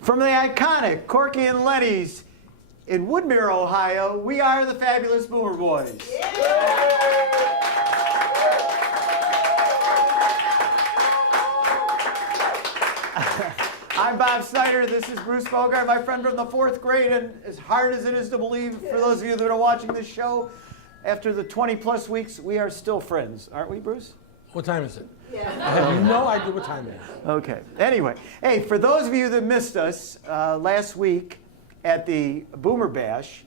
From the iconic Corky and Letty's in Woodmere, Ohio, we are the Fabulous Boomer Boys. I'm Bob Snyder. This is Bruce Bogart, my friend from the 4th grade. And as hard as it is to believe, for those of you that are watching this show, after the 20-plus weeks, we are still friends. Aren't we, Bruce? What time is it? Yeah. I have no idea what time it is. Okay. Anyway, hey, for those of you that missed us last week at the Boomer Bash,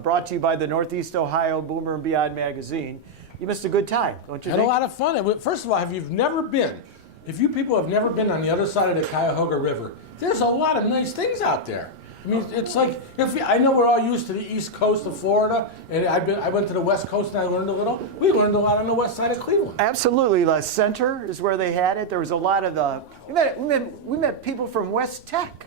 brought to you by the Northeast Ohio Boomer and Beyond magazine, you missed a good time, don't you Had think? a lot of fun. First of all, if you people have never been on the other side of the Cuyahoga River, there's a lot of nice things out there. I mean, it's like, I know we're all used to the east coast of Florida, and I went to the west coast and I learned a little. We learned a lot on the west side of Cleveland. Absolutely. The center is where they had it. There was a lot of we met people from West Tech.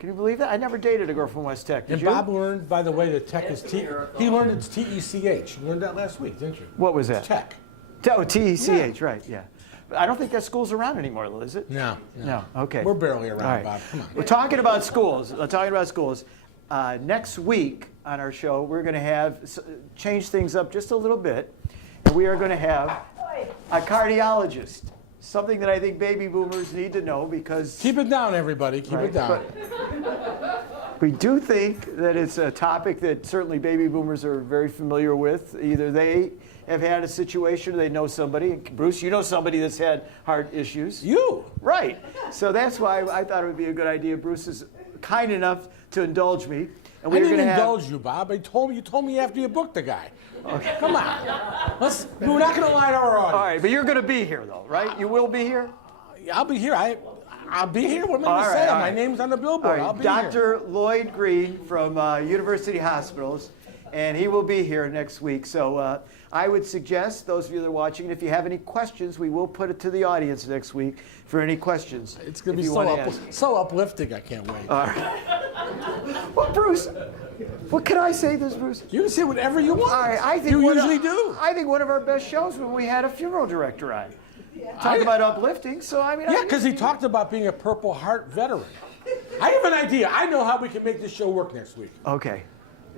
Can you believe that? I never dated a girl from West Tech. Did And you? Bob learned, by the way, that tech is he learned it's T-E-C-H. You learned that last week, didn't you? What was that? Tech. Oh, T-E-C-H, right, yeah. But I don't think that school's around anymore, is it? No. No, okay. We're barely around, All right. Bob. Come on. We're talking about schools. Next week on our show, we're going to change things up just a little bit. And we are going to have a cardiologist, something that I think baby boomers need to know because... Keep it down, everybody. Keep it down. We do think that it's a topic that certainly baby boomers are very familiar with. Either they have had a situation or they know somebody. Bruce, you know somebody that's had heart issues. You. Right. So that's why I thought it would be a good idea. Bruce is kind enough to indulge me. And I didn't indulge you, Bob. You told me after you booked the guy. Okay. Come on. We're not going to lie to our audience. All right, but you're going to be here, though, right? You will be here? I'll be here. I'll be here. What am I going to say? My name's on the billboard. I'll be Dr. here. Lloyd Green from University Hospitals, and he will be here next week. So I would suggest, those of you that are watching, if you have any questions, we will put it to the audience next week for any questions. It's going to be so uplifting. I can't wait. All right. Well, Bruce, what can I say this, Bruce? You can say whatever you want. All right, I think you usually do. I think one of our best shows when we had a funeral director on. Talk about uplifting, so I mean... Yeah, because he talked about being a Purple Heart veteran. I have an idea. I know how we can make this show work next week. Okay.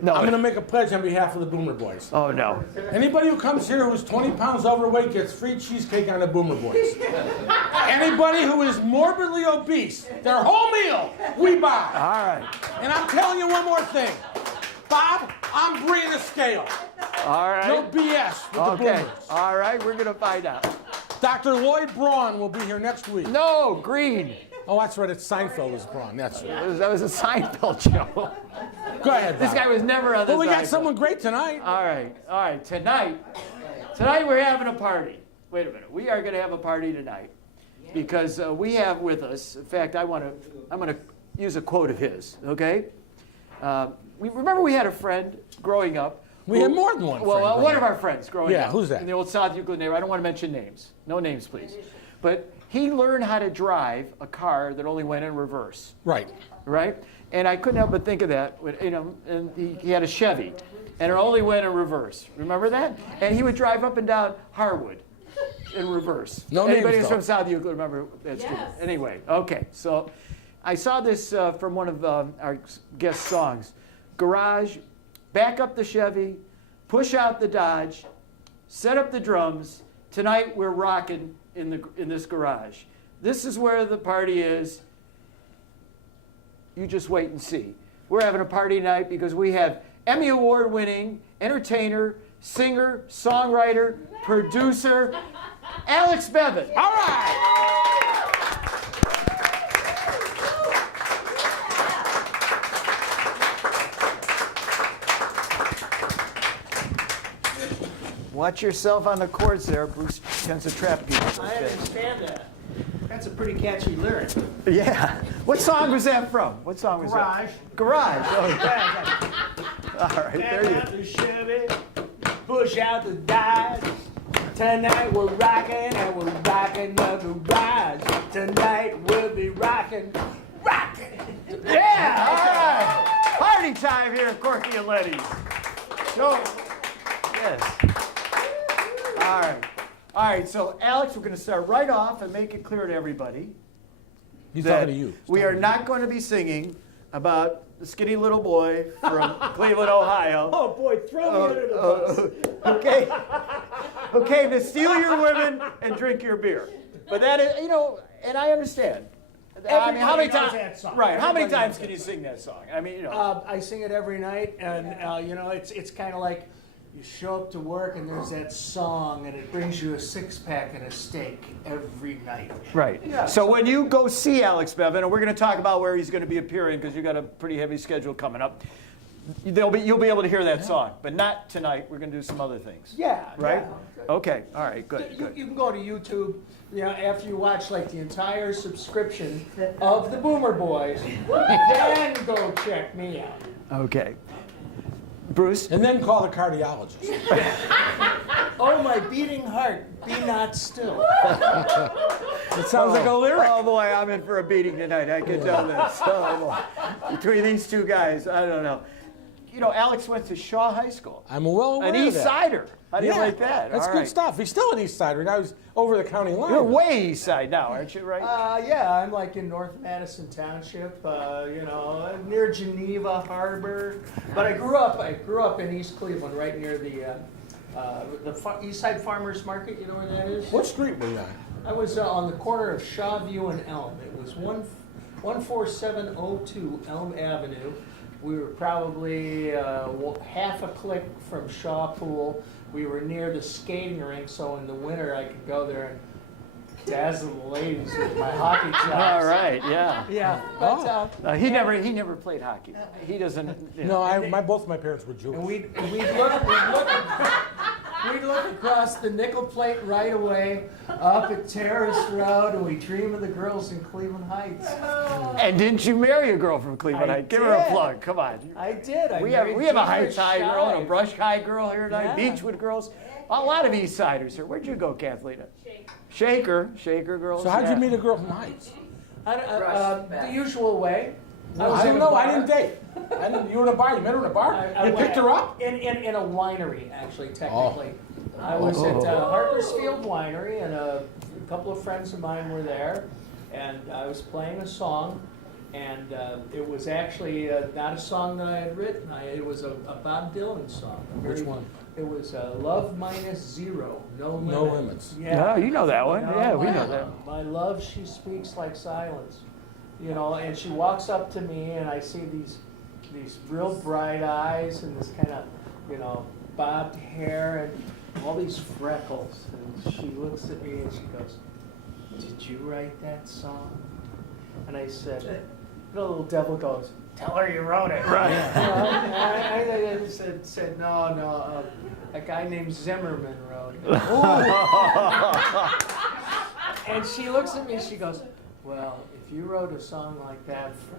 No. I'm going to make a pledge on behalf of the Boomer Boys. Oh, no. Anybody who comes here who's 20 pounds overweight gets free cheesecake on the Boomer Boys. Anybody who is morbidly obese, their whole meal, we buy. All right. And I'm telling you one more thing. Bob, I'm bringing a scale. All right. No BS with the Boomers. All right, we're going to find out. Dr. Lloyd Braun will be here next week. No, Green. Oh, that's right. It's Seinfeld is Braun. That's right. That was a Seinfeld show. Go ahead, Bob. This guy was never on the Well, we got Seinfeld. someone great tonight. All right. Tonight we're having a party. Wait a minute. We are going to have a party tonight because we have with us. In fact, I'm going to use a quote of his. Okay. We had a friend growing up. We had more than one friend. Well, one of our friends growing up. Yeah, who's that? In the old South Euclid neighborhood. I don't want to mention names. No names, please. But he learned how to drive a car that only went in reverse. Right. Right? And I couldn't help but think of that. And he had a Chevy, and it only went in reverse. Remember that? And he would drive up and down Harwood in reverse. No Anybody names, who's from South Euclid remember that's true. Yes. Anyway, okay. So I saw this from one of our guest songs. Garage, back up the Chevy, push out the Dodge, set up the drums. Tonight we're rocking in this garage. This is where the party is. You just wait and see. We're having a party tonight because we have Emmy Award-winning entertainer, singer, songwriter, producer, Alex Bevan. All right. Watch yourself on the chords there. Bruce tends to trap people. I understand that. That's a pretty catchy lyric. Yeah. What song was that from? What song was Garage. that? Garage. Oh, all right, there you Back out the Chevy, push out the Dodge. Tonight we're rocking and we're rocking the garage. Tonight we'll be rocking. Yeah, all right. Party time here at Corky and Letty's. So, yes. All right, so Alex, we're going to start right off and make it clear to everybody He's that talking to you. we are not going to be singing about the skinny little boy from Cleveland, Ohio. Oh boy, throw me under the bus. Okay, okay, to steal your women and drink your beer. But that is, you know, and I understand. I mean, how many Everybody knows times? that song. Right? How many Everybody times knows can you that sing that song? I mean, you know. I sing it every night, and you know, it's kind of like you show up to work and there's that song, and it brings you a six-pack and a steak every night. Right. Yeah, So when you go see Alex Bevan, and we're going to talk about where he's going to be appearing because you got a pretty heavy schedule coming up, you'll be able to hear that song, but not tonight. We're going to do some other things. Yeah. Right? yeah. Okay. All right. Good. You Good. can go to YouTube, you know, after you watch like the entire subscription of the Boomer Boys, then go check me out. Okay. Bruce. And then call the cardiologist. Oh, my beating heart, be not still. It sounds like a lyric. Oh boy, I'm in for a beating tonight. I can tell this. Oh, boy. Between these two guys, I don't know. You know, Alex went to Shaw High School. I'm well aware An of East that. Sider. How do you like that? That's All good right. stuff. He's still an East Sider. Now he's over the county line. You're way East Side now, aren't you? Right? Yeah, I'm like in North Madison Township, you know, near Geneva Harbor. But I grew up in East Cleveland, right near the East Side Farmers Market. You know where that is? What street were you on? I was on the corner of Shawview and Elm. It was 14702 Elm Avenue. We were probably half a click from Shaw Pool. We were near the skating rink, so in the winter I could go there and dazzle the ladies with my hockey chops. All right. Yeah. Yeah, but He never played hockey. He doesn't. You know. No, both my parents were Jewish. and we'd look across the nickel plate right away up at Terrace Road, and we dream of the girls in Cleveland Heights. And didn't you marry a girl from Cleveland? I Give her a did. plug. Come on. I did. We have a Heights High Shive. girl and a Brush High girl here tonight. Yeah. Beechwood girls. A lot of East Siders here. Where'd you go, Kathleen? Shaker girls. So how'd yeah. you meet a girl from Heights? The usual way. I didn't know. I didn't date. You were in a bar. You met her in a bar. I You picked her up. in a winery, actually, technically. I was at Harpersfield Winery, and a couple of friends of mine were there, and I was playing a song, and it was actually not a song that I had written. It was a Bob Dylan song. Which one? It was Love Minus Zero, No Limits. No Limits. Oh, you know that one. You know, Yeah, we know that. My love, she speaks like silence. You know, and she walks up to me, and I see these real bright eyes and this kind of, you know, bobbed hair and all these freckles. And she looks at me and she goes, "Did you write that song?" And I said, the little devil goes, "Tell her you wrote it." Right. You know, and I said, no, a guy named Zimmerman wrote it. And she looks at me and she goes, "Well, if you wrote a song like that for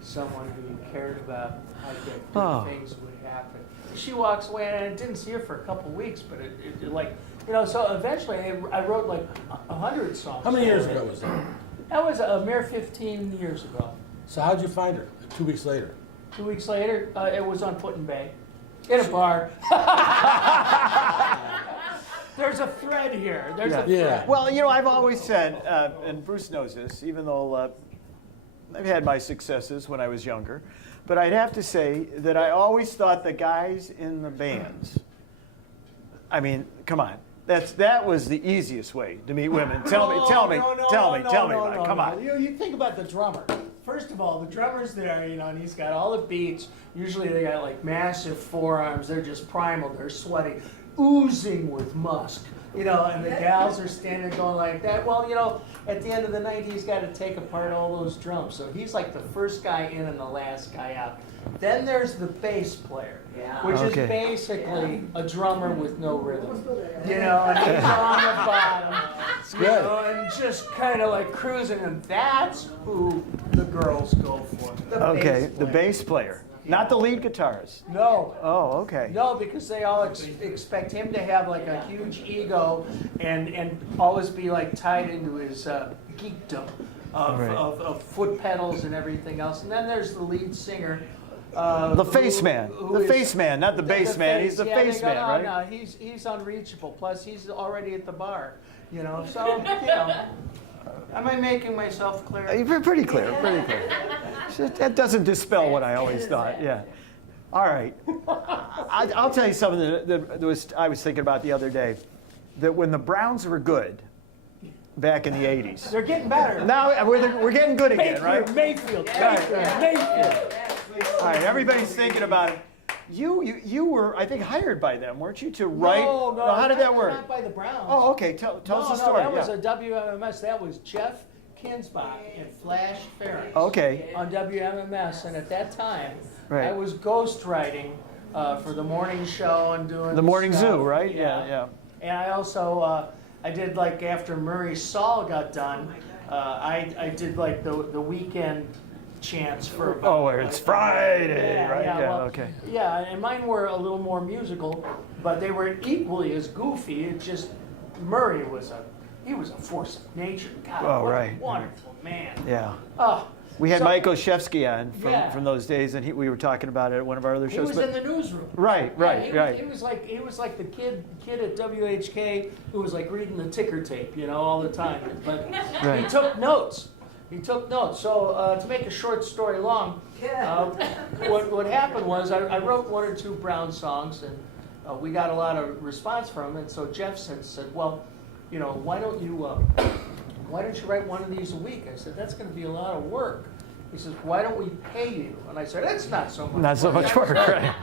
someone who you cared about, I think good things would happen." She walks away, and I didn't see her for a couple weeks, but it like, you know, so eventually I wrote like 100 songs. How many years ago was that? That was a mere 15 years ago. So how'd you find her? 2 weeks later. 2 weeks later, it was on Put in Bay, in a bar. There's a thread here. There's a thread. Yeah. Well, you know, I've always said, and Bruce knows this, even though I've had my successes when I was younger, but I'd have to say that I always thought the guys in the bands, I mean, come on, that was the easiest way to meet women. Tell me, come on. You think about the drummer. First of all, the drummer's there, you know, and he's got all the beats. Usually they got like massive forearms. They're just primal. They're sweaty, oozing with musk. You know, and the gals are standing going like that. Well, you know, at the end of the night, he's got to take apart all those drums. So he's like the first guy in and the last guy out. Then there's the bass player, which is basically a drummer with no rhythm. You know, and he's on the bottom, you know, and just kind of like cruising. And that's who the girls go for. The bass player, not the lead guitarist. No. Oh, okay. No, because they all expect him to have like a huge ego and always be like tied into his geekdom of foot pedals and everything else. And then there's the lead singer. The face man. who The is- face man, not the bass man. He's the yeah, face they go, man, "Oh, right? No, he's unreachable. Plus, he's already at the bar. You know, so, you know. Am I making myself clear? You're pretty clear, pretty clear. That doesn't dispel what I always thought, yeah. All right. I'll tell you something that I was thinking about the other day. That when the Browns were good, back in the 80s. They're getting better. Now we're getting good again, right? Mayfield. Mayfield. All right, everybody's thinking about it. You were, I think, hired by them, weren't you, to write? No, how did that work? Not by the Browns. Oh, okay. Tell us the story. That was yeah. a WMMS. That was Jeff Kinsbach and Flash Ferris. Okay. On WMMS, and at that time, Right. I was ghostwriting for the morning show and doing The Morning stuff. Zoo, right? Yeah. And I also I did like after Murray Saul got done, I did like the weekend chants for. Oh, where it's Friday, yeah, right? Yeah, well, okay. Yeah, and mine were a little more musical, but they were equally as goofy. It just Murray was a force of nature. God, Oh, what right. a wonderful man. Yeah. Oh, We had so- Mike Oshevsky on Yeah. from those days, and we were talking about it at one of our other He shows. was in the newsroom. Right. He was like the kid at WHK who was like reading the ticker tape, all the time. But Right. he took notes. So to make a short story long, what happened was I wrote one or two Brown songs, and we got a lot of response from it. So Jeff said, well, why don't you write one of these a week? I said, that's going to be a lot of work. He says, why don't we pay you? And I said, it's not so much. Not so much work, right?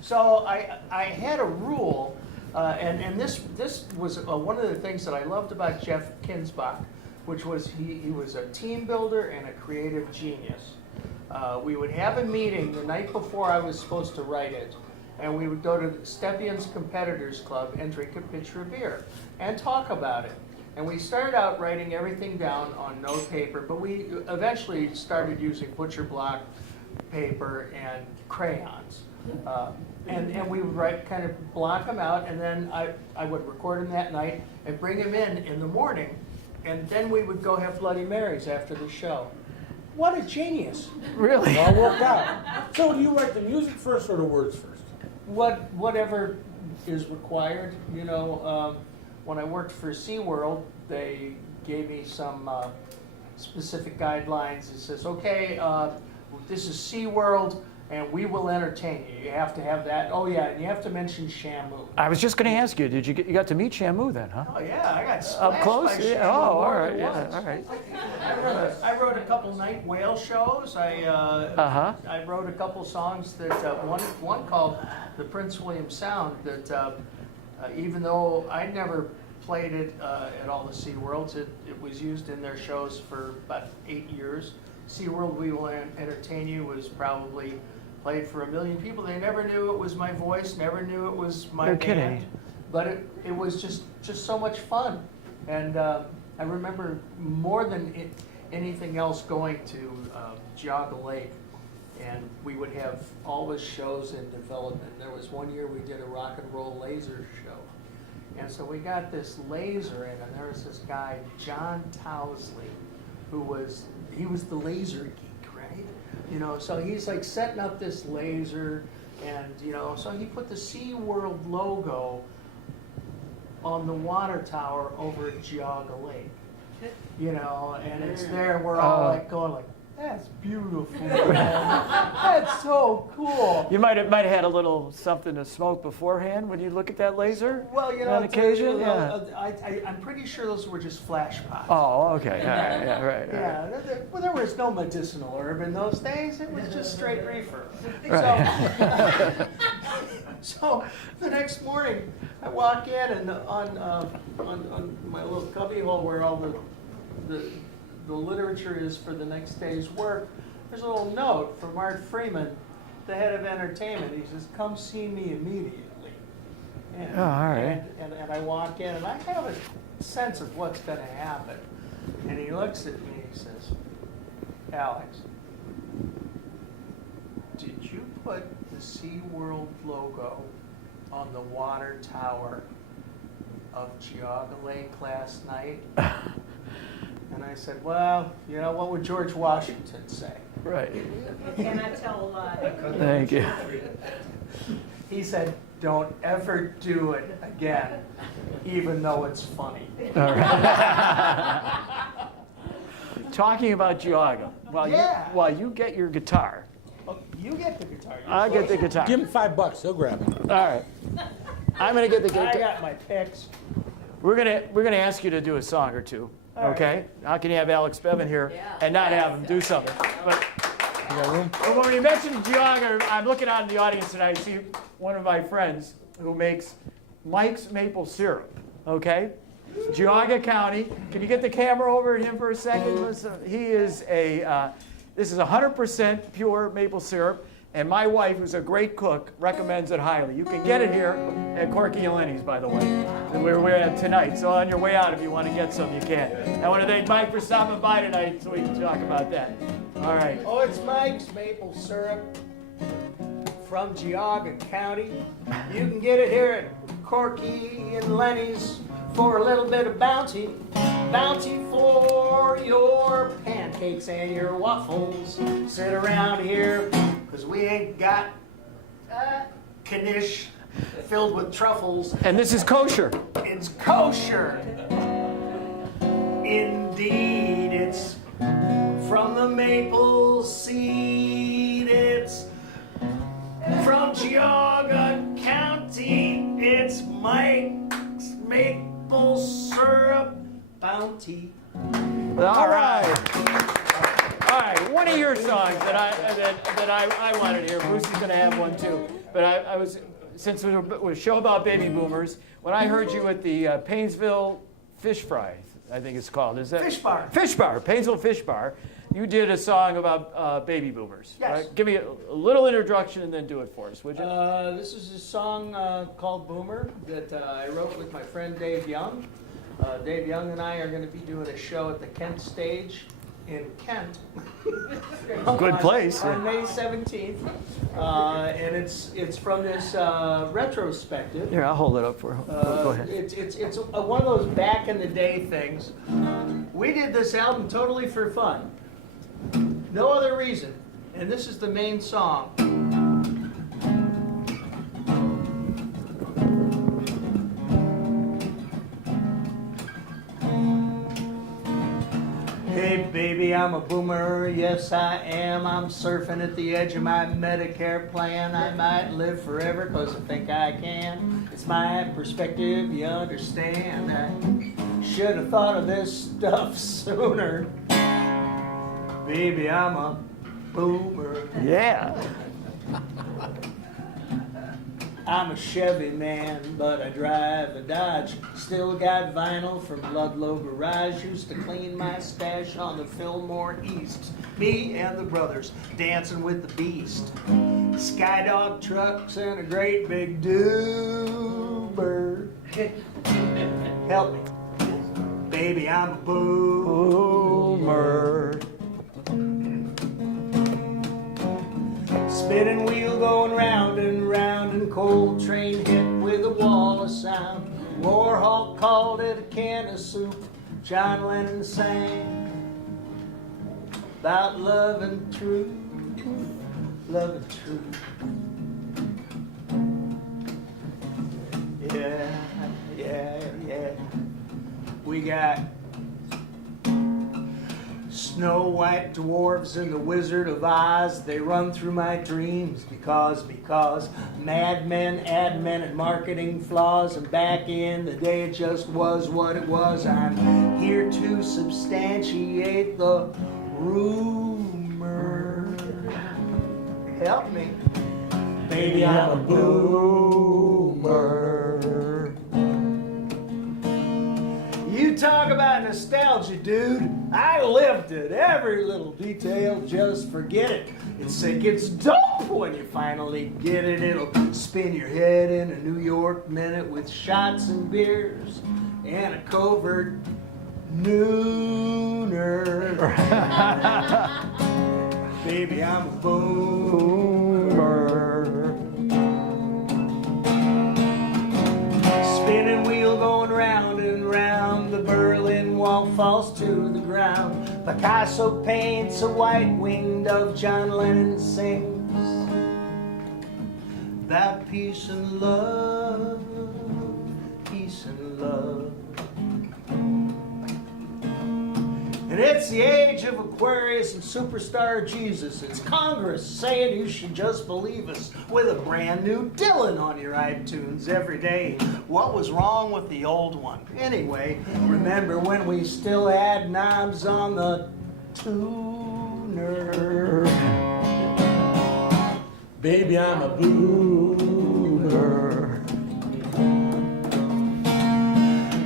So I had a rule, and this was one of the things that I loved about Jeff Kinsbach, which was he was a team builder and a creative genius. We would have a meeting the night before I was supposed to write it, and we would go to Stepion's Competitors Club and drink a pitcher of beer and talk about it. And we started out writing everything down on note paper, but we eventually started using butcher block paper and crayons. And we would kind of block them out, and then I would record them that night and bring them in the morning, and then we would go have Bloody Marys after the show. What a genius. Really? It all worked out. So do you write the music first or the words first? Whatever is required, when I worked for SeaWorld, they gave me some specific guidelines. It says, okay, this is SeaWorld, and we will entertain you. You have to have that. Oh, yeah, and you have to mention Shamu. I was just going to ask you, you got to meet Shamu then, huh? Oh, yeah, I got Up splashed close? by Yeah. Shamu Oh, all more right. than Yeah. once. All right. I wrote a couple night whale shows. I wrote a couple songs that one called the Prince William Sound that even though I never played it at all the SeaWorlds, it was used in their shows for about 8 years. SeaWorld We Will Entertain You was probably played for 1 million people. They never knew it was my voice, never knew it was my No band. kidding. But it was just so much fun. And I remember more than anything else going to Geauga Lake, and we would have always shows in development. There was one year we did a rock and roll laser show. And so we got this laser in, and there was this guy, John Towsley, who was the laser geek, right? So he's like setting up this laser, and so he put the SeaWorld logo on the water tower over at Geauga Lake. And it's there, and we're all like going like, that's beautiful, man. That's so cool. You might have had a little something to smoke beforehand when you look at that laser. Well, on occasion. I'm pretty sure those were just flash pots. Oh, okay. All right. Yeah. Right. Yeah, there was no medicinal herb in those days. It was just straight reefer. Right. So the next morning, I walk in, and on my little cubbyhole where all the literature is for the next day's work, there's a little note from Art Freeman, the head of entertainment. He says, "Come see me immediately." And, Oh, all right. And I walk in, and I have a sense of what's going to happen. And he looks at me and he says, "Alex, did you put the SeaWorld logo on the water tower of Geauga Lake last night?" And I said, "Well, what would George Washington say?" Right. You cannot tell a lie. Thank you. He said, don't ever do it again, even though it's funny. Talking about Geauga, while you get your guitar, Oh, you get the guitar. I'll get the guitar. Give him $5, he'll grab it. All right. I'm gonna get the I guitar. got my picks. We're gonna ask you to do a song or two. Okay? How can you have Alex Bevan here and not have him do something? But You got room? Well, when we mentioned Geauga, I'm looking out in the audience and I see one of my friends who makes Mike's maple syrup. Okay? Geauga County. Can you get the camera over at him for a second? Listen, he is this is 100% pure maple syrup. And my wife, who's a great cook, recommends it highly. You can get it here at Corky and Lenny's, by the way, that we're at tonight. So on your way out, if you want to get some, you can. I want to thank Mike for stopping by tonight so we can talk about that. All right. Oh, it's Mike's maple syrup from Geauga County. You can get it here at Corky and Lenny's for a little bit of bounty. Bounty for your pancakes and your waffles. Sit around here, because we ain't got knish filled with truffles. And this is kosher. It's kosher. Indeed, it's from the maple seed. It's from Geauga County. It's Mike's maple syrup bounty. All right. All right. One of your songs that I wanted to hear. Bruce is going to have one too. But I was, since it was a show about baby boomers, when I heard you at the Painesville Fish Fry, I think it's called. Is that Fish Bar. Fish Bar, Painesville Fish Bar. You did a song about baby boomers. Yes. Right? Give me a little introduction and then do it for us, would you? This is a song called Boomer that I wrote with my friend Dave Young. Dave Young and I are going to be doing a show at the Kent Stage in Kent. Good place. On May 17th. And it's from this retrospective. Here, I'll hold it up for. Go ahead. It's one of those back in the day things. We did this album totally for fun. No other reason. And this is the main song. Hey baby, I'm a boomer, yes I am. I'm surfing at the edge of my Medicare plan. I might live forever cause I think I can. It's my perspective, you understand. I should have thought of this stuff sooner. Baby, I'm a boomer. Yeah. I'm a Chevy man, but I drive a Dodge. Still got vinyl from Ludlow Garage. Used to clean my stash on the Fillmore East. Me and the brothers dancing with the beast. Skydog trucks and a great big doober. Help me. Baby, I'm a boomer. Spinning wheel going round and round, and coal train hit with a wall of sound. Warhol called it a can of soup. John Lennon sang about love and truth, love and truth. Yeah, yeah, yeah. We got Snow White dwarves and the Wizard of Oz. They run through my dreams because madmen, admin, and marketing flaws. And back in the day, it just was what it was. I'm here to substantiate the rumor. Help me. Baby, I'm a boomer. You talk about nostalgia, dude. I lived it. Every little detail, just forget it. It's sick, it's dope when you finally get it. It'll spin your head in a New York minute with shots and beers and a covert nooner. Baby, I'm a boomer. Spinning wheel going round and round. The Berlin Wall falls to the ground. Picasso paints a white-winged dove. John Lennon sings that peace and love, peace and love. And it's the age of Aquarius and superstar Jesus. It's Congress saying you should just believe us with a brand new Dylan on your iTunes every day. What was wrong with the old one? Anyway, remember when we still had knobs on the tuner? Baby, I'm a boomer.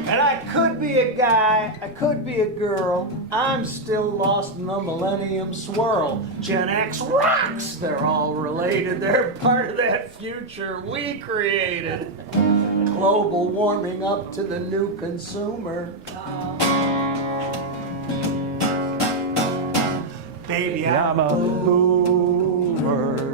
And I could be a guy, I could be a girl. I'm still lost in the millennium swirl. Gen X rocks, they're all related. They're part of that future we created. Global warming up to the new consumer. Baby, I'm a boomer.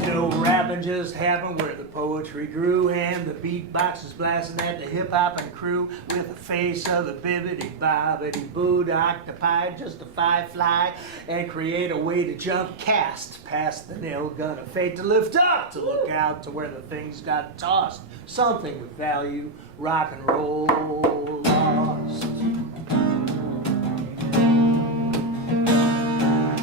You know, rapping just happened where the poetry grew and the beatbox is blasting at the hip-hopping crew with the face of the bibbidi-bobbidi-boo octopi, just a fly and create a way to jump cast past the nail gun of fate to lift up, to look out to where the things got tossed. Something with value, rock and roll lost.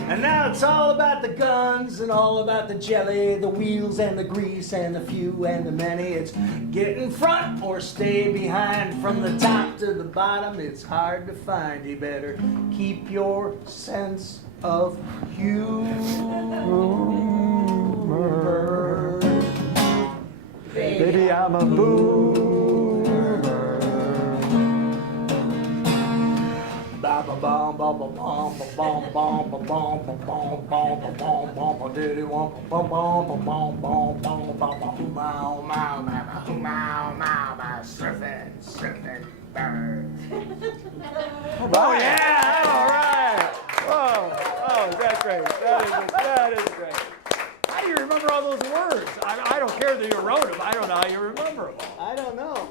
And now it's all about the guns and all about the jelly, the wheels and the grease and the few and the many. It's get in front or stay behind. From the top to the bottom, it's hard to find. You better keep your sense of humor. Baby, I'm a boomer. Ba ba bum ba ba bum ba bum bum ba bum ba bum bum ba bum bum ba diddy wum ba bum ba bum bum bum ba ba mow mow mow mow mow surfing bird. Oh yeah! All right. Oh, that's great. That is great. How do you remember all those words? I don't care that you wrote them. I don't know how you remember them all. I don't know.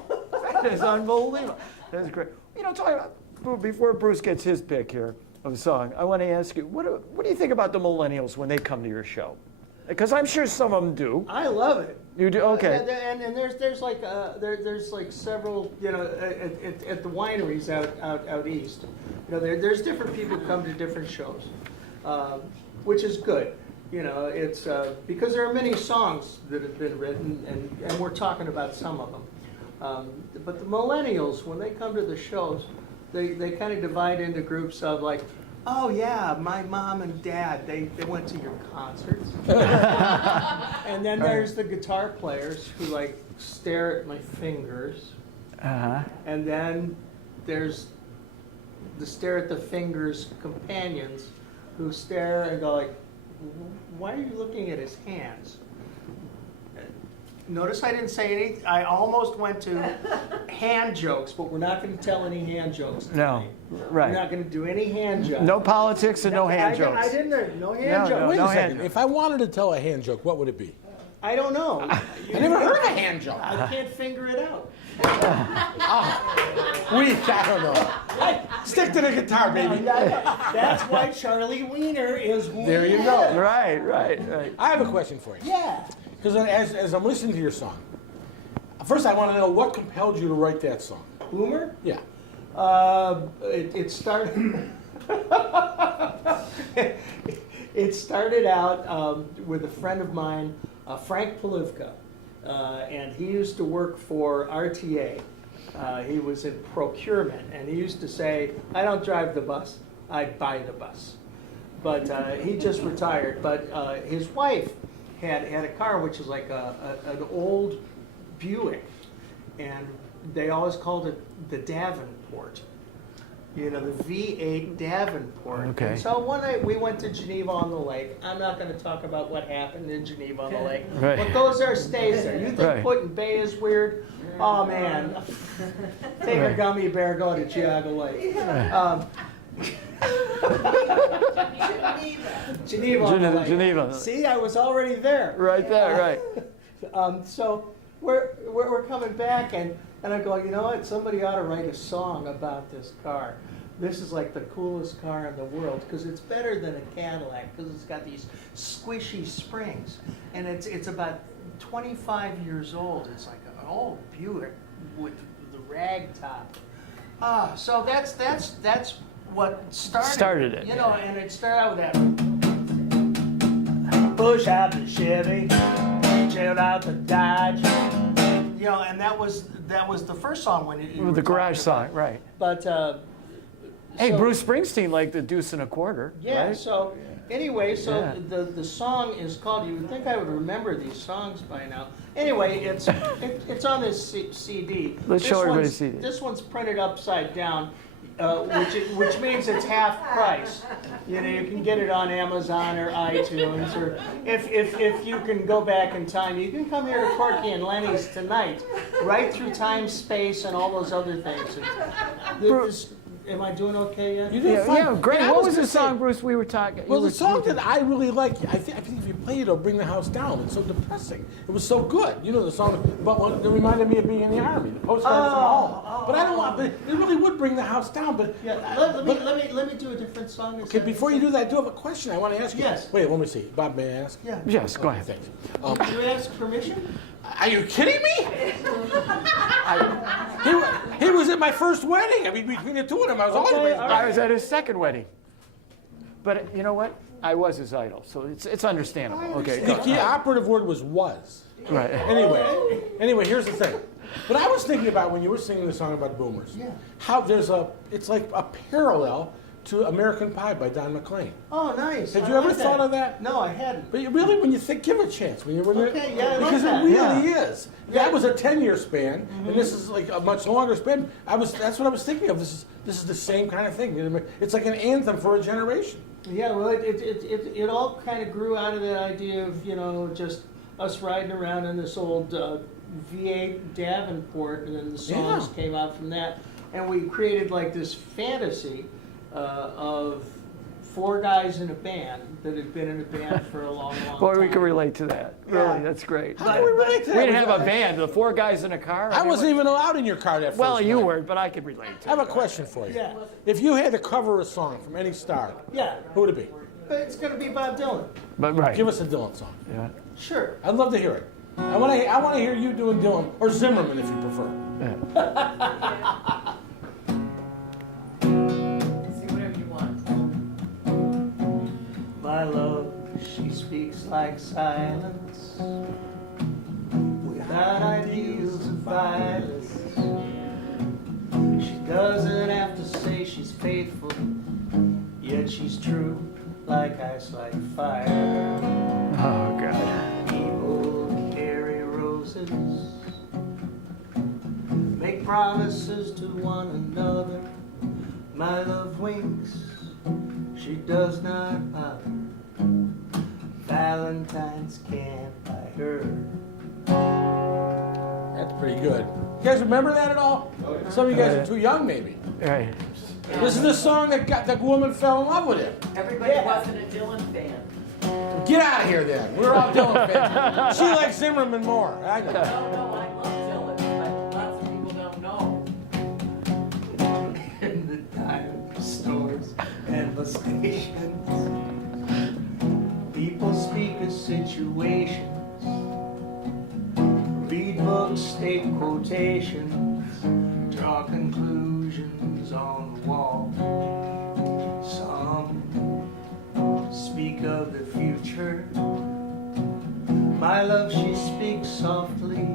That is unbelievable. That is great. You know, talking about, before Bruce gets his pick here of a song, I want to ask you, what do you think about the millennials when they come to your show? Because I'm sure some of them do. I love it. You do? Okay. And there's like there's like several, you know, at the wineries out east. You know, there's different people who come to different shows, which is good. You know, it's because there are many songs that have been written, and we're talking about some of them. But the millennials, when they come to the shows, they kind of divide into groups of like, oh yeah, my mom and dad, they went to your concerts. And then there's the guitar players who like stare at my fingers. And then there's the stare at the fingers companions who stare and go like, why are you looking at his hands? Notice I didn't say anything. I almost went to hand jokes, but we're not going to tell any hand jokes tonight. No, right. We're not going to do any hand jokes. No politics and no hand jokes. I didn't. No hand jokes. Wait no a hand second. joke. If I wanted to tell a hand joke, what would it be? I don't know. I never heard of a hand joke. I can't figure it out. I don't know. Stick to the guitar, baby. That's why Charlie Wiener is There you go. Right. I have a question for you. Yeah. Because as I'm listening to your song, first I want to know what compelled you to write that song. Boomer? Yeah. It started. It started out with a friend of mine, Frank Polivka, and he used to work for RTA. He was in procurement, and he used to say, "I don't drive the bus, I buy the bus." But he just retired. But his wife had a car which is like an old Buick, and they always called it the Davenport. You know, the V8 Davenport. Okay. And so one night we went to Geneva on the Lake. I'm not going to talk about what happened in Geneva on the Lake. Right. What goes there stays there. You think Right. putting Bay is weird? Oh man. Take a gummy bear, go to Geauga Lake. Geneva on the Lake. Geneva. See, I was already there. Right there, right. So we're coming back, and I go, you know what? Somebody ought to write a song about this car. this is like the coolest car in the world because it's better than a Cadillac because it's got these squishy springs, and it's about 25 years old. It's like an old Buick with the rag top. So that's what started it. You know, and it started out with that. Push out the Chevy, chill out the Dodge. You know, and that was the first song when you were The garage talking song, about. right. But Hey, so- Bruce Springsteen liked the deuce and a quarter, Yeah. right? So anyway, so Yeah. the song is called. You would think I would remember these songs by now. Anyway, it's on this CD. Let's This show everybody one's- the CD. This one's printed upside down, which means it's half price. You know, you can get it on Amazon or iTunes, or if you can go back in time, you can come here to Corky and Lenny's tonight, right through time, space, and all those other things. Am I doing okay yet? You did Yeah, fine. yeah, great. And I What was gonna the song, say- Bruce, we were talking? Well, you the were- song that I really like, I think if you play it, it'll bring the house down. It's so depressing. It was so good. You know the song, but it reminded me of being in the army. The postcard from home. But I don't want. But it really would bring the house down. But Yeah, let me do a different song. okay, before you do that, I do have a question I want to ask you. Yes. Wait, let me see. Bob, may I ask? Yeah. Yes, go ahead. Thanks. Do you ask permission? Are you kidding me? He was at my first wedding. I mean, between the two of them, I was always Okay, raised all by- I was at his second wedding. But you know what? I was his idol, so it's understandable. Okay, The go. key operative word was "was." Right. Anyway, here's the thing. But I was thinking about when you were singing the song about boomers. Yeah. How it's like a parallel to American Pie by Don McLean. Oh, nice. Had I you ever like thought of that? No, I hadn't. But you really, when you think, give it a chance. When Okay, yeah, I like because that. it really is. Yeah. That was a 10-year span, and this is like a much longer span. That's what I was thinking of. This is the same kind of thing. It's like an anthem for a generation. Yeah, well, it all kind of grew out of that idea of, you know, just us riding around in this old V8 Davenport, and then the songs Yeah. came out from that. And we created like this fantasy of four guys in a band that had been in a band for a long Boy, time. we can relate to that. Yeah. Really, that's great. How do we relate to We that? didn't have a band. The four guys in a car. I mean, wasn't even allowed in your car that first Well, you night. weren't, but I could relate to I have it. a question for you. Yeah, If you had to cover a song from any star, yeah. who would it be? But it's going to be Bob Dylan. But right. Give us a Dylan song. Yeah. Sure. I'd love to hear it. I want to hear you doing Dylan or Zimmerman if you prefer. Yeah. See whatever you want. My love, she speaks like silence, without ideals of violence. She doesn't have to say she's faithful, yet she's true like ice, like fire. Oh God. People carry roses, make promises to one another. My love winks, she does not bother. Valentine's can't buy her. That's pretty good. You guys remember that at all? Some of you guys are too young, maybe. Right. This is the song that the woman fell in love with him. Everybody Yeah. wasn't a Dylan fan. Get out of here, then. We're all Dylan fans. She likes Zimmerman more. I know. No, I love Dylan, but lots of people don't know. In the dime stores and the stations, people speak of situations, read books, state quotations, draw conclusions on the wall. Some speak of the future. My love, she speaks softly.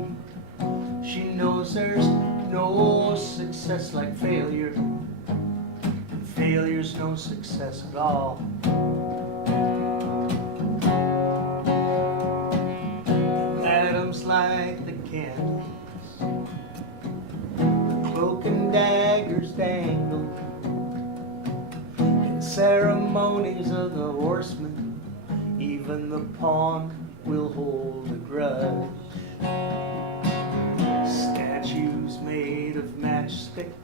She knows there's no success like failure, and failure's no success at all. Atoms like the candles, the cloak and daggers dangle, in ceremonies of the horseman, even the pawn will hold a grudge. Statues made of matchsticks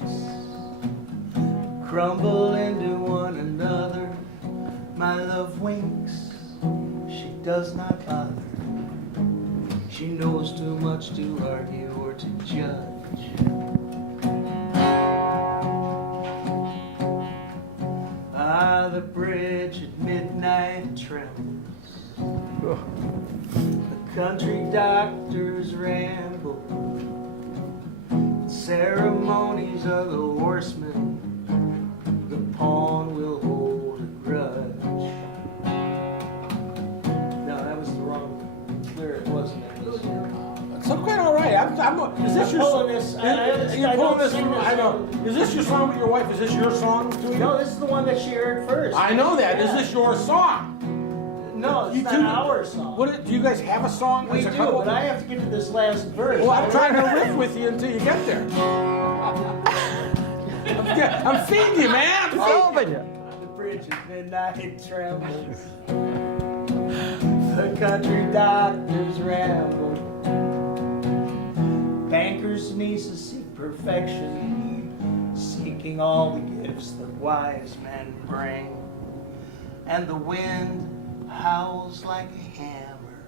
crumble into one another. My love winks, she does not bother. She knows too much to argue or to judge. Ah, the bridge at midnight trembles. The country doctors ramble. Ceremonies of the horsemen. The pawn will hold a grudge. No, that was the wrong lyric, wasn't it? It's quite all right. Is this I'm pulling this. You're pulling this from, I know. Is this your song with your wife? Is this your song to you? No, this is the one that she heard first. I know that. Is this your song? No, it's You not two- our song. Do you guys have a song? We As a do, couple? but I have to get to this last verse. Well, I'm trying to riff with you until you get there. I'm feeding you, man. I'm feeding you. The bridge at midnight trembles. The country doctors ramble. Bankers' nieces seek perfection, seeking all the gifts that wise men bring. And the wind howls like a hammer.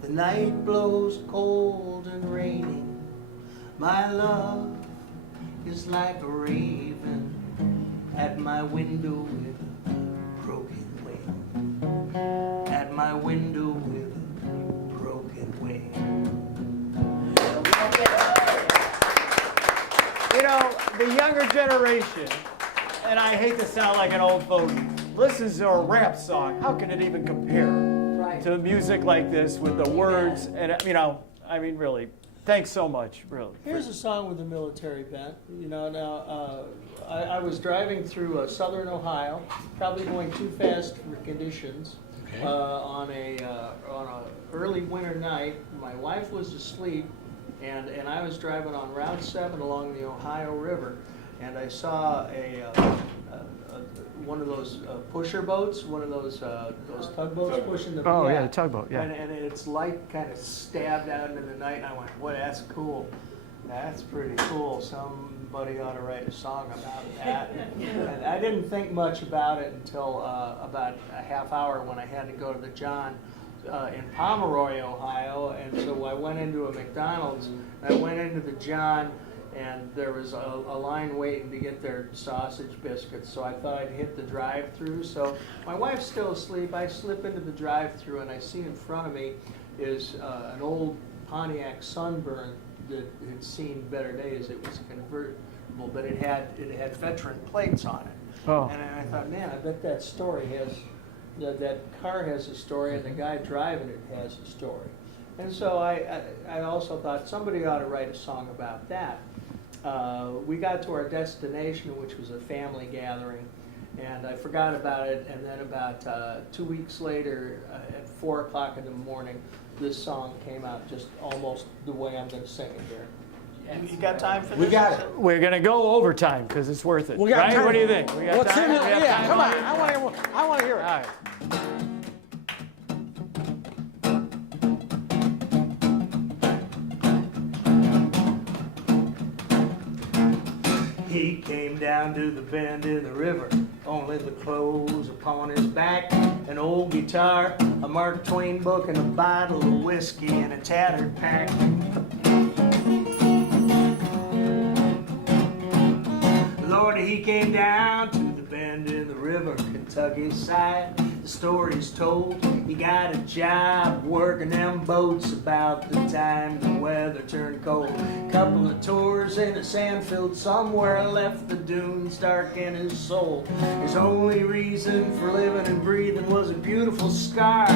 The night blows cold and raining. My love is like a raven at my window with a broken wing. At my window with a broken wing. You know, the younger generation, and I hate to sound like an old fogey, listens to a rap song. How can it even compare Right. to music like this with the words? And, you know, I mean, really, thanks so much, really. Here's a song with a military bent. You know, now I was driving through southern Ohio, probably going too fast for conditions. Okay. On a early winter night, my wife was asleep, and I was driving on Route 7 along the Ohio River, and I saw one of those pusher boats, one of those tugboats pushing the. Oh, yeah, the tugboat, yeah. And its light kind of stabbed out into the night, and I went, "Boy, that's cool. That's pretty cool. Somebody ought to write a song about that." And I didn't think much about it until about a half hour when I had to go to the John in Pomeroy, Ohio, and so I went into a McDonald's. And I went into the John, and there was a line waiting to get their sausage biscuits, so I thought I'd hit the drive-through. So my wife's still asleep. I slip into the drive-through, and I see in front of me is an old Pontiac Sunburn that had seen better days. It was a convertible, but it had veteran plates on it. Oh. And I thought, man, I bet that story has, that car has a story, and the guy driving it has a story. And so I also thought somebody ought to write a song about that. We got to our destination, which was a family gathering, and I forgot about it. And then about 2 weeks later, at 4 o'clock in the morning, this song came out just almost the way I'm going to sing it here. You got time for this? We got it. We're going to go overtime because it's worth it. We got right? time. What do you think? We got What's time? in it? We have Yeah, time come on. on it? I want to hear it. All right. He came down to the bend in the river, only the clothes upon his back, an old guitar, a Mark Twain book, and a bottle of whiskey in a tattered pack. Lord, he came down to the bend in the river, Kentucky's side. The story's told, he got a job working them boats about the time the weather turned cold. Couple of tours in a sandfield somewhere left the dunes dark in his soul. His only reason for living and breathing was a beautiful scar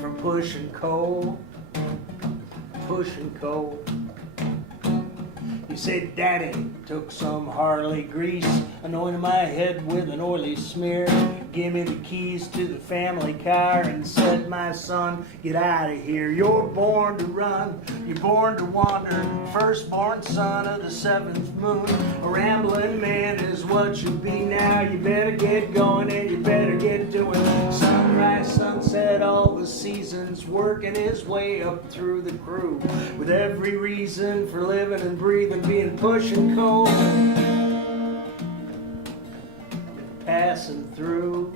from pushing coal, pushing coal. He said, Daddy, took some Harley grease, anointed my head with an oily smear, give me the keys to the family car, and said, my son, get out of here. You're born to run, you're born to wander, firstborn son of the seventh moon. A rambling man is what you be now. You better get going and you better get doing. Sunrise, sunset, all the seasons, working his way up through the crew, with every reason for living and breathing, being pushing cold, passing through.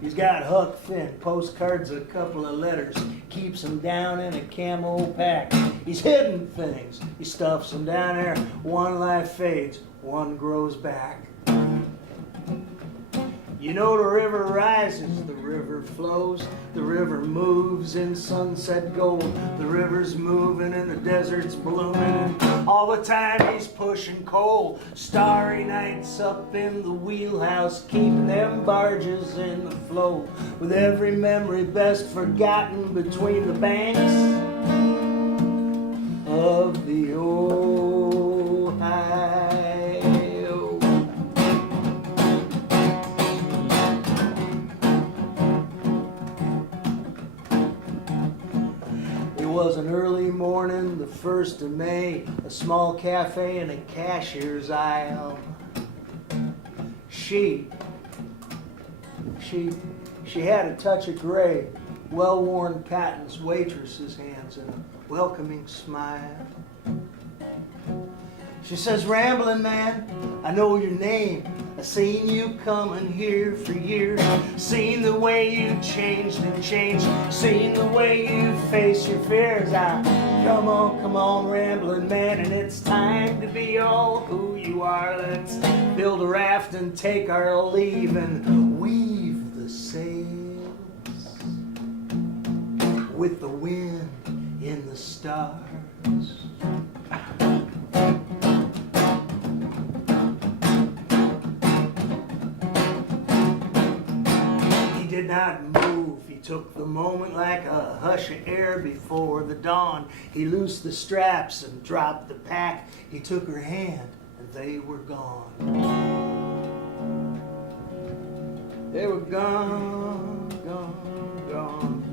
He's got Huck Finn, postcards, a couple of letters, keeps them down in a camo pack. He's hidden things. He stuffs them down there. One life fades, one grows back. You know the river rises, the river flows, the river moves in sunset gold. The river's moving and the desert's blooming, and all the time he's pushing coal. Starry nights up in the wheelhouse, keeping them barges in the flow, with every memory best forgotten between the banks of the Ohio. It was an early morning, the 1st of May, a small cafe in a cashier's aisle. She had a touch of gray, well-worn cottons, waitress's hands, and a welcoming smile. She says, "Rambling man, I know your name. I seen you coming here for years. Seen the way you changed and changed. Seen the way you face your fears. Come on, rambling man, and it's time to be all who you are. Let's build a raft and take our leave and weave the sails with the wind in the stars." Did not move. He took the moment like a hush of air before the dawn. He loosed the straps and dropped the pack. He took her hand and they were gone. They were gone, gone, gone.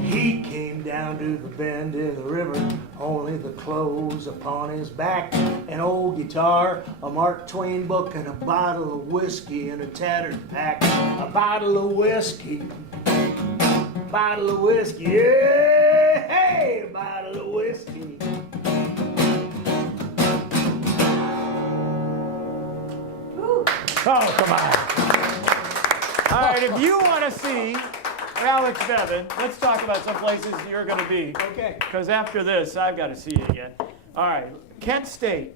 He came down to the bend in the river, only the clothes upon his back, an old guitar, a Mark Twain book, and a bottle of whiskey in a tattered pack. A bottle of whiskey, yeah, hey, a bottle of whiskey. Oh, come on. All right, if you want to see Alex Bevan, let's talk about some places you're going to be. Okay. Because after this, I've got to see you again. All right, Kent Stage,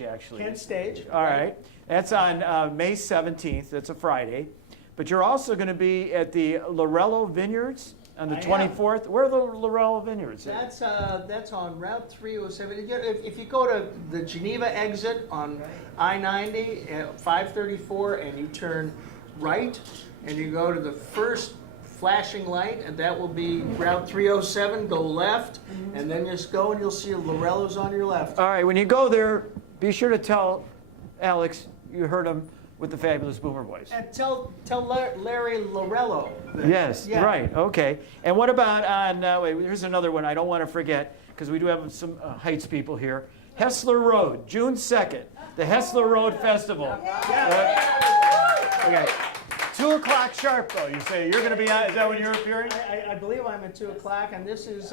actually. Kent Stage. All right. That's on May 17th. That's a Friday. But you're also going to be at the Lorello Vineyards on the 24th. Where are the Lorello Vineyards? That's on Route 307. If you go to the Geneva exit on I-90 at 534 and you turn right and you go to the first flashing light, and that will be Route 307, go left, and then just go and you'll see Lorello's on your left. All right, when you go there, be sure to tell Alex you heard him with the Fabulous Boomer Boys. And tell Larry Lorello. Yes, Yeah. right, okay. And what about on, wait, here's another one I don't want to forget, because we do have some Heights people here. Hessler Road, June 2nd, the Hessler Road Festival. Okay, 2 o'clock sharp, though, you say. You're going to be on, is that when you're appearing? I believe I'm at 2 o'clock, and this is,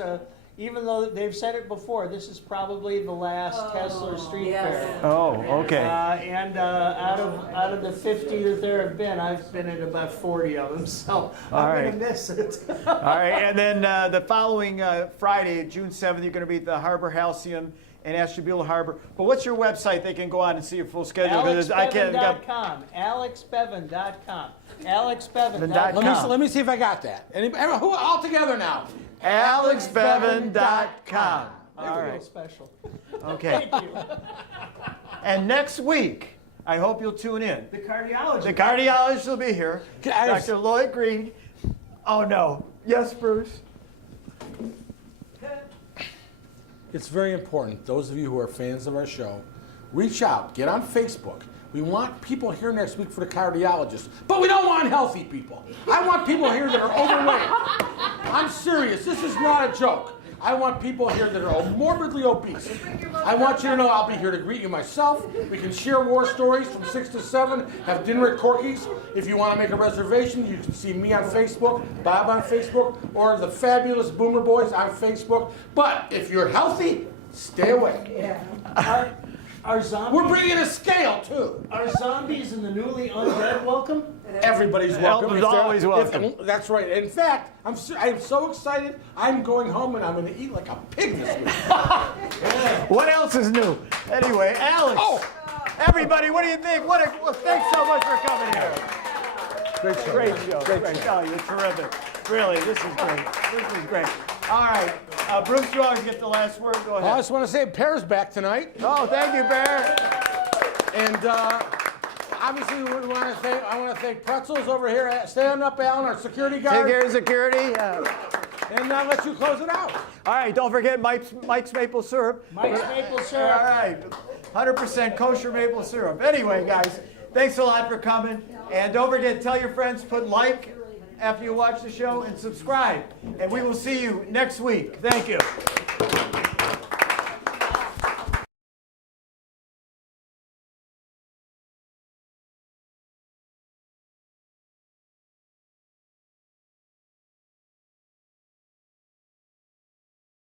even though they've said it before, this is probably the last Hessler Street Fair. Oh, okay. And out of the 50 that there have been, I've been at about 40 of them, so I'm going to miss it. All right, and then the following Friday, June 7th, you're going to be at the Harbor Halcyon in Ashtabula Harbor. But what's your website? They can go on and see your full schedule. AlexBevan.com. AlexBevan.com. AlexBevan.com. Let me see if I got that. Who all together now? AlexBevan.com. All right. Special. Okay. Thank you. And next week, I hope you'll tune in. The cardiologist. The cardiologist will be here. Dr. Lloyd Green. Oh, no. Yes, Bruce? It's very important, those of you who are fans of our show, reach out, get on Facebook. We want people here next week for the cardiologist, but we don't want healthy people. I want people here that are overweight. I'm serious, this is not a joke. I want people here that are morbidly obese. I want you to know I'll be here to greet you myself. We can share war stories from 6 to 7, have dinner at Corky's. If you want to make a reservation, you can see me on Facebook, Bob on Facebook, or the Fabulous Boomer Boys on Facebook. But if you're healthy, stay away. Yeah. Are zombies? We're bringing a scale too. Are zombies and the newly undead welcome? Everybody's welcome. Everyone's always welcome. That's right. In fact, I'm so excited. I'm going home and I'm going to eat like a pig this week. What else is new? Anyway, Alex. Oh. Everybody, what do you think? Thanks so much for coming here. Great show. Great show. Great. Oh, you're terrific. Really, this is great. This is great. All right, Bruce, you always get the last word. Go I ahead. just want to say Pear's back tonight. Oh, thank you, Bear. And obviously, I want to thank Pretzels over here. Stand up, Alan, our security Take guard. care of security. And let you close it out. All right, don't forget Mike's maple syrup. Mike's maple All syrup. right, 100% kosher maple syrup. Anyway, guys, thanks a lot for coming. And don't forget, tell your friends, put like after you watch the show, and subscribe. And we will see you next week. Thank you.